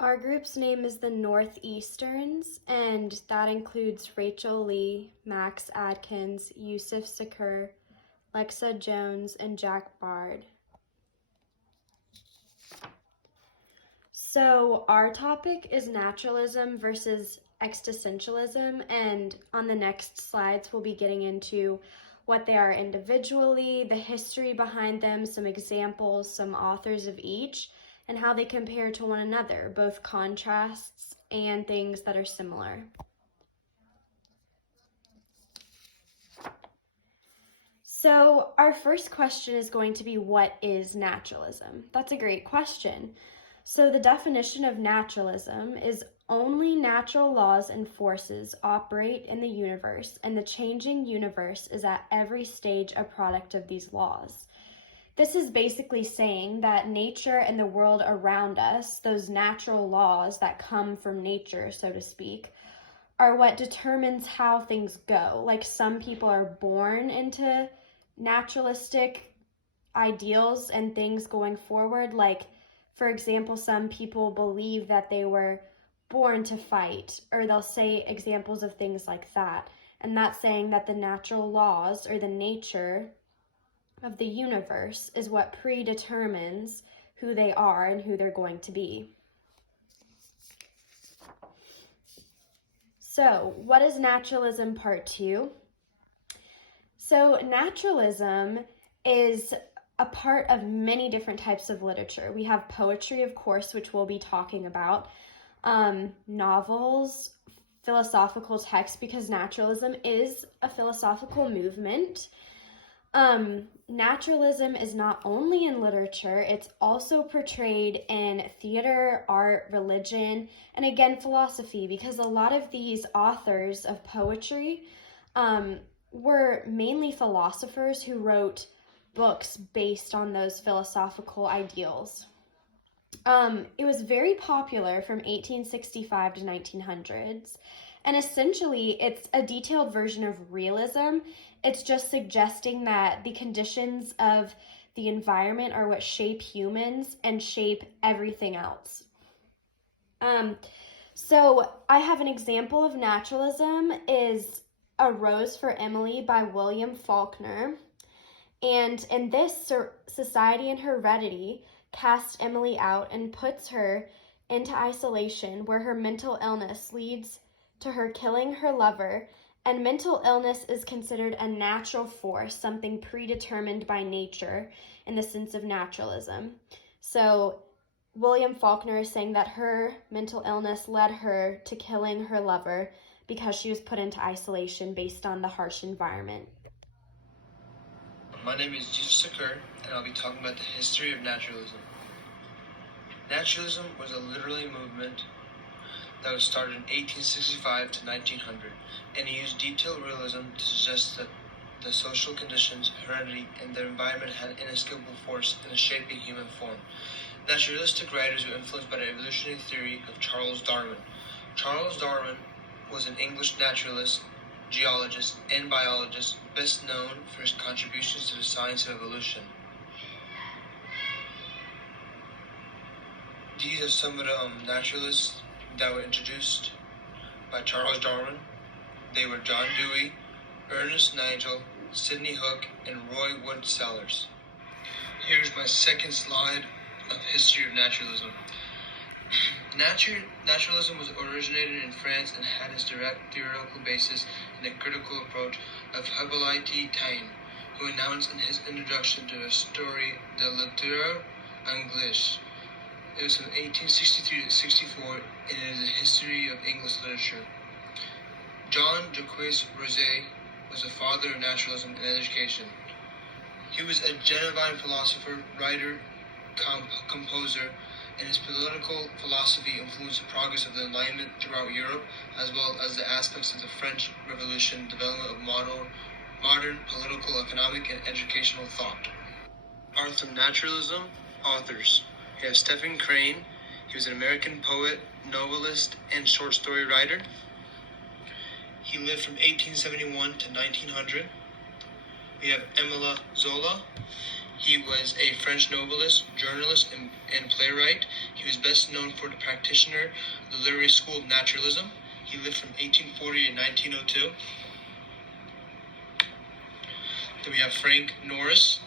Our group's name is the Northeasterns, and that includes Rachel Lee, Max Adkins, Yusif Sakr, Lexa Jones, and Jack Baird. So our topic is naturalism versus existentialism, and on the next slides we'll be getting into what they are individually, the history behind them, some examples, some authors of each, and how they compare to one another, both contrasts and things that are similar. So our first question is going to be, what is naturalism? That's a great question. So the definition of naturalism is only natural laws and forces operate in the universe, and the changing universe is at every stage a product of these laws. This is basically saying that nature and the world around us, those natural laws that come from nature, so to speak, are what determines how things go. Like, some people are born into naturalistic ideals and things going forward. Like, for example, some people believe that they were born to fight, or they'll say examples of things like that. And that's saying that the natural laws, or the nature of the universe, is what predetermines who they are and who they're going to be. So, what is naturalism part 2? So, naturalism is a part of many different types of literature. We have poetry, of course, which we'll be talking about, novels, philosophical texts, because naturalism is a philosophical movement. Naturalism is not only in literature, it's also portrayed in theater, art, religion, and again, philosophy, because a lot of these authors of poetry were mainly philosophers who wrote books based on those philosophical ideals. It was very popular from 1865 to 1900s, and essentially it's a detailed version of realism. It's just suggesting that the conditions of the environment are what shape humans and shape everything else. So I have an example of naturalism is A Rose for Emily by William Faulkner. And in this, Society and Heredity casts Emily out and puts her into isolation, where her mental illness leads to her killing her lover. And mental illness is considered a natural force, something predetermined by nature in the sense of naturalism. So William Faulkner is saying that her mental illness led her to killing her lover because she was put into isolation based on the harsh environment. My name is Yusif, and I'll be talking about the history of naturalism. Naturalism was a literary movement that was started in 1865 to 1900, and it used detailed realism to suggest that the social conditions, heredity, and their environment had inescapable force in shaping human form. Naturalistic writers were influenced by the evolutionary theory of Charles Darwin. Charles Darwin was an English naturalist, geologist, and biologist, best known for his contributions to the science of evolution. These are some of the naturalists that were introduced by Charles Darwin. They were John Dewey, Ernest Nigel, Sidney Hook, and Roy Wood Sellers. Here's my second slide of history of naturalism. Naturalism was originated in France and had its direct theoretical basis in the critical approach of Hippolyte Taine, who announced in his introduction to the story de littérature anglaise. It was from 1863 to 64, and it is a history of English literature. John Jacques Rousseau was the father of naturalism and education. He was a Genevan philosopher, writer, composer, and his political philosophy influenced the progress of the Enlightenment throughout Europe, as well as the aspects of the French Revolution, development of modern political, economic, and educational thought. Art of Naturalism authors. We have Stephen Crane. He was an American poet, novelist, and short story writer. He lived from 1871 to 1900. We have Emile Zola. He was a French novelist, journalist, and playwright. He was best known for the practitioner of the literary school of Naturalism. He lived from 1840 to 1902. Then we have Frank Norris.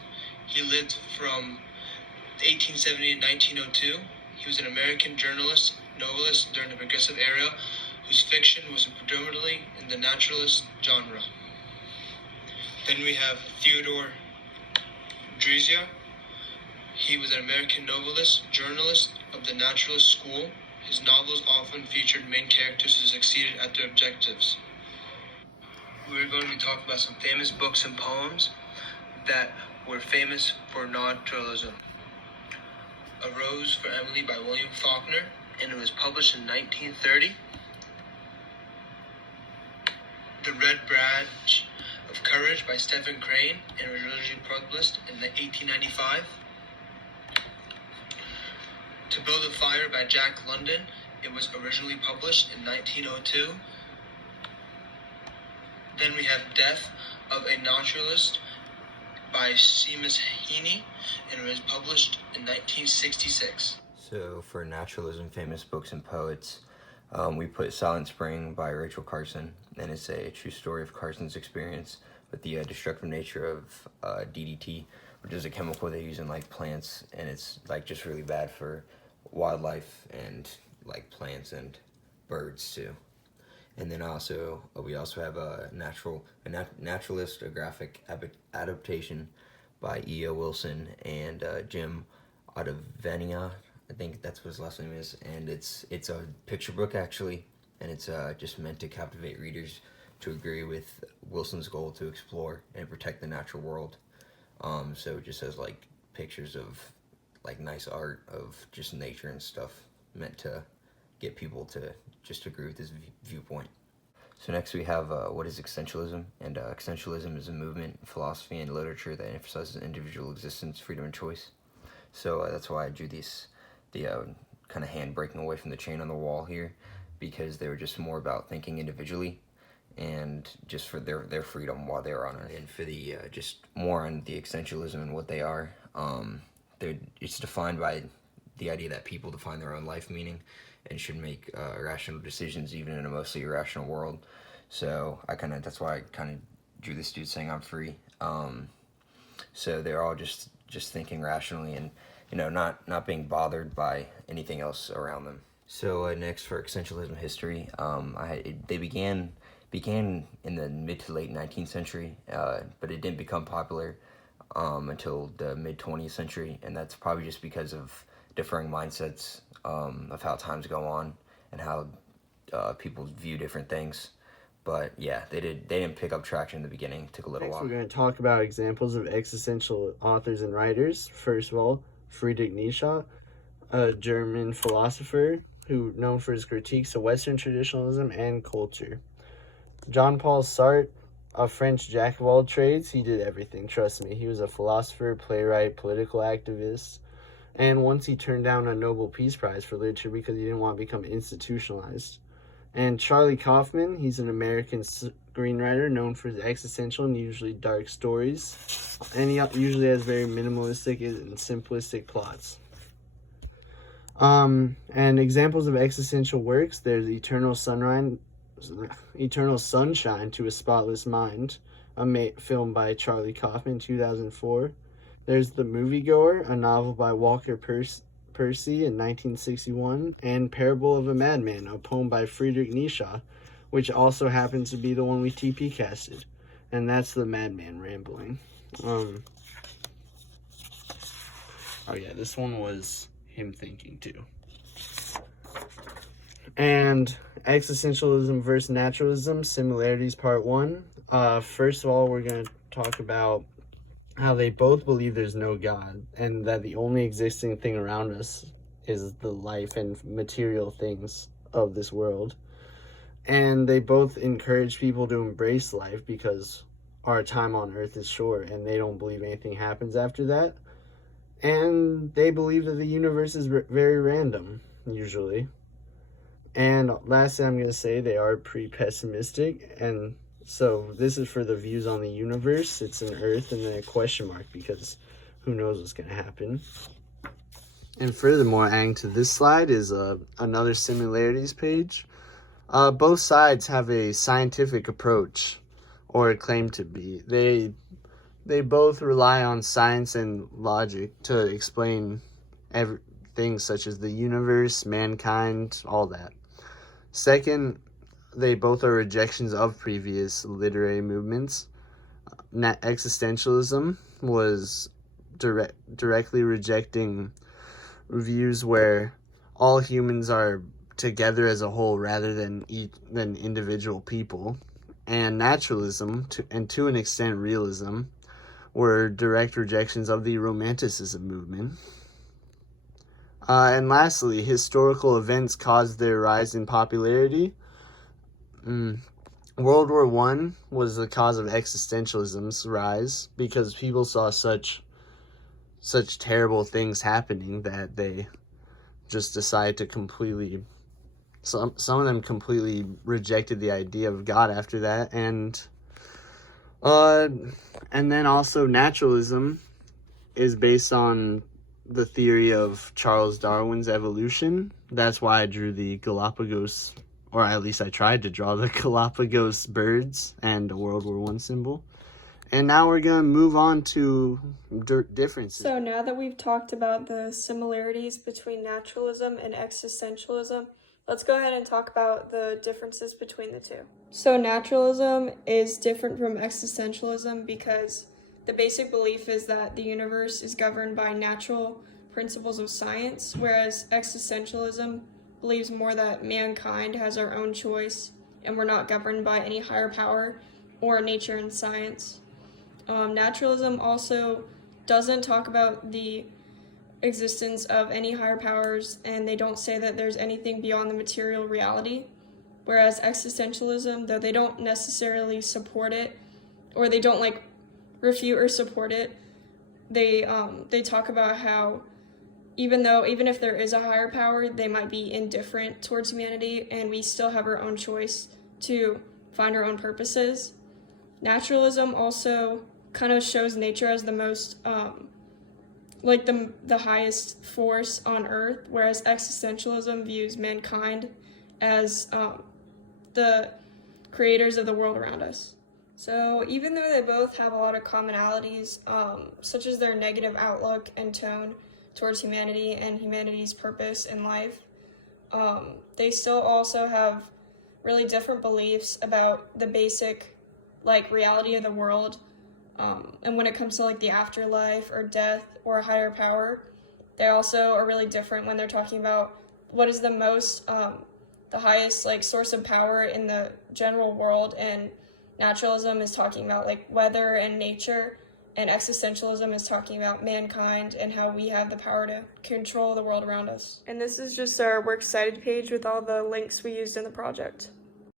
He lived from 1870 to 1902. He was an American journalist, novelist during the Progressive era, whose fiction was predominantly in the naturalist genre. Then we have Theodore Dreiser. He was an American novelist, journalist of the naturalist school. His novels often featured main characters who succeeded at their objectives. We're going to be talking about some famous books and poems that were famous for naturalism. A Rose for Emily by William Faulkner, and it was published in 1930. The Red Badge of Courage by Stephen Crane, and it was originally published in 1895. To Build a Fire by Jack London, it was originally published in 1902. Then we have Death of a Naturalist by Seamus Heaney, and it was published in 1966. So for naturalism, famous books and poets, we put Silent Spring by Rachel Carson, and it's a true story of Carson's experience with the destructive nature of DDT, which is a chemical they use in like plants, and it's like just really bad for wildlife and like plants and birds too. And then we also have a naturalist, a graphic adaptation by E.O. Wilson and Jim Ottavania. I think that's what his last name is. And it's a picture book actually, and it's just meant to captivate readers to agree with Wilson's goal to explore and protect the natural world. So it just has like pictures of like nice art of just nature and stuff, meant to get people to just agree with his viewpoint. So next we have what is Existentialism, and Existentialism is a movement, philosophy, and literature that emphasizes individual existence, freedom, and choice. So that's why I drew the kind of hand breaking away from the chain on the wall here, because they were just more about thinking individually and just for their freedom while they were on Earth. And for the just more on the Existentialism and what they are, it's defined by the idea that people define their own life meaning and should make rational decisions even in a mostly irrational world. So that's why I kind of drew this dude saying I'm free. So they're all just thinking rationally and not being bothered by anything else around them. So next for Existentialism history, they began in the mid to late 19th century, but it didn't become popular until the mid 20th century, and that's probably just because of differing mindsets of how times go on and how people view different things. But yeah, they didn't pick up traction in the beginning. It took a little while. We're going to talk about examples of existential authors and writers. First of all, Friedrich Nietzsche, a German philosopher who known for his critiques of Western traditionalism and culture. Jean-Paul Sartre, a French jack of all trades. He did everything, trust me. He was a philosopher, playwright, political activist, and once he turned down a Nobel Peace Prize for literature because he didn't want to become institutionalized. And Charlie Kaufman, he's an American screenwriter known for his existential and usually dark stories, and he usually has very minimalistic and simplistic plots. And examples of existential works, there's Eternal Sunshine to a Spotless Mind, a film by Charlie Kaufman, 2004. There's The Moviegoer, a novel by Walker Percy in 1961, and Parable of a Madman, a poem by Friedrich Nietzsche, which also happens to be the one we TP casted, and that's the Madman rambling. Oh yeah, this one was him thinking too. And Existentialism versus Naturalism, Similarities Part 1. First of all, we're going to talk about how they both believe there's no God and that the only existing thing around us is the life and material things of this world. And they both encourage people to embrace life because our time on Earth is short and they don't believe anything happens after that. And they believe that the universe is very random, usually. And lastly, I'm going to say they are pretty pessimistic, and so this is for the views on the universe. It's an Earth and then a question mark because who knows what's going to happen. And furthermore, adding to this slide is another similarities page. Both sides have a scientific approach, or claim to be. They both rely on science and logic to explain things such as the universe, mankind, all that. Second, they both are rejections of previous literary movements. Existentialism was directly rejecting views where all humans are together as a whole rather than individual people. And naturalism, and to an extent realism, were direct rejections of the Romanticism movement. And lastly, historical events caused their rise in popularity. World War I was the cause of existentialism's rise because people saw such terrible things happening that they just decided to completely, some of them completely rejected the idea of God after that. And then also naturalism is based on the theory of Charles Darwin's evolution. That's why I drew the Galapagos, or at least I tried to draw the Galapagos birds and a World War I symbol. And now we're going to move on to differences. So now that we've talked about the similarities between naturalism and existentialism, let's go ahead and talk about the differences between the two. So naturalism is different from existentialism because the basic belief is that the universe is governed by natural principles of science, whereas existentialism believes more that mankind has our own choice and we're not governed by any higher power or nature and science. Naturalism also doesn't talk about the existence of any higher powers, and they don't say that there's anything beyond the material reality, whereas existentialism, though they don't necessarily support it, or they don't refute or support it, they talk about how even if there is a higher power, they might be indifferent towards humanity, and we still have our own choice to find our own purposes. Naturalism also kind of shows nature as the most the highest force on Earth, whereas existentialism views mankind as the creators of the world around us. So even though they both have a lot of commonalities, such as their negative outlook and tone towards humanity and humanity's purpose in life, they still also have really different beliefs about the basic reality of the world. And when it comes to the afterlife or death or a higher power, they also are really different when they're talking about what is the highest source of power in the general world. And naturalism is talking about weather and nature, and existentialism is talking about mankind and how we have the power to control the works cited page with all the links we used in the project.